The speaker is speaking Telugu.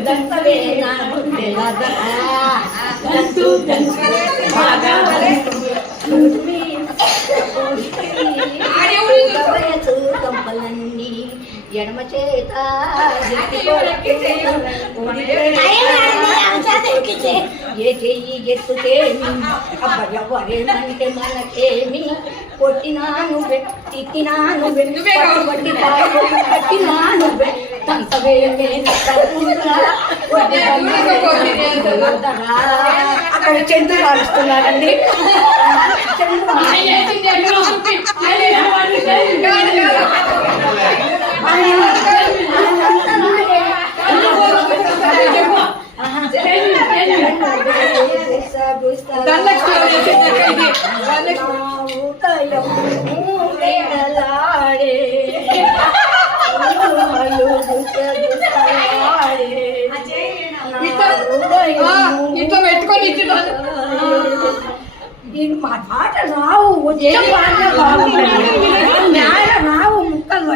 దంతవే నా గుండెలదా దంతు వయసు కంపలన్నీ ఎడమ చేత ఏ చెయ్యి ఎత్తుకేమి అబ్బెవరేమంటే మనకేమి కొట్టినాను తిట్టినాను కట్టినాను తంతవేమే అక్కడ చెండు కాలుస్తున్నారండి ఇట్లా పెట్టుకొని మా పాట రావు రావు ముక్కలు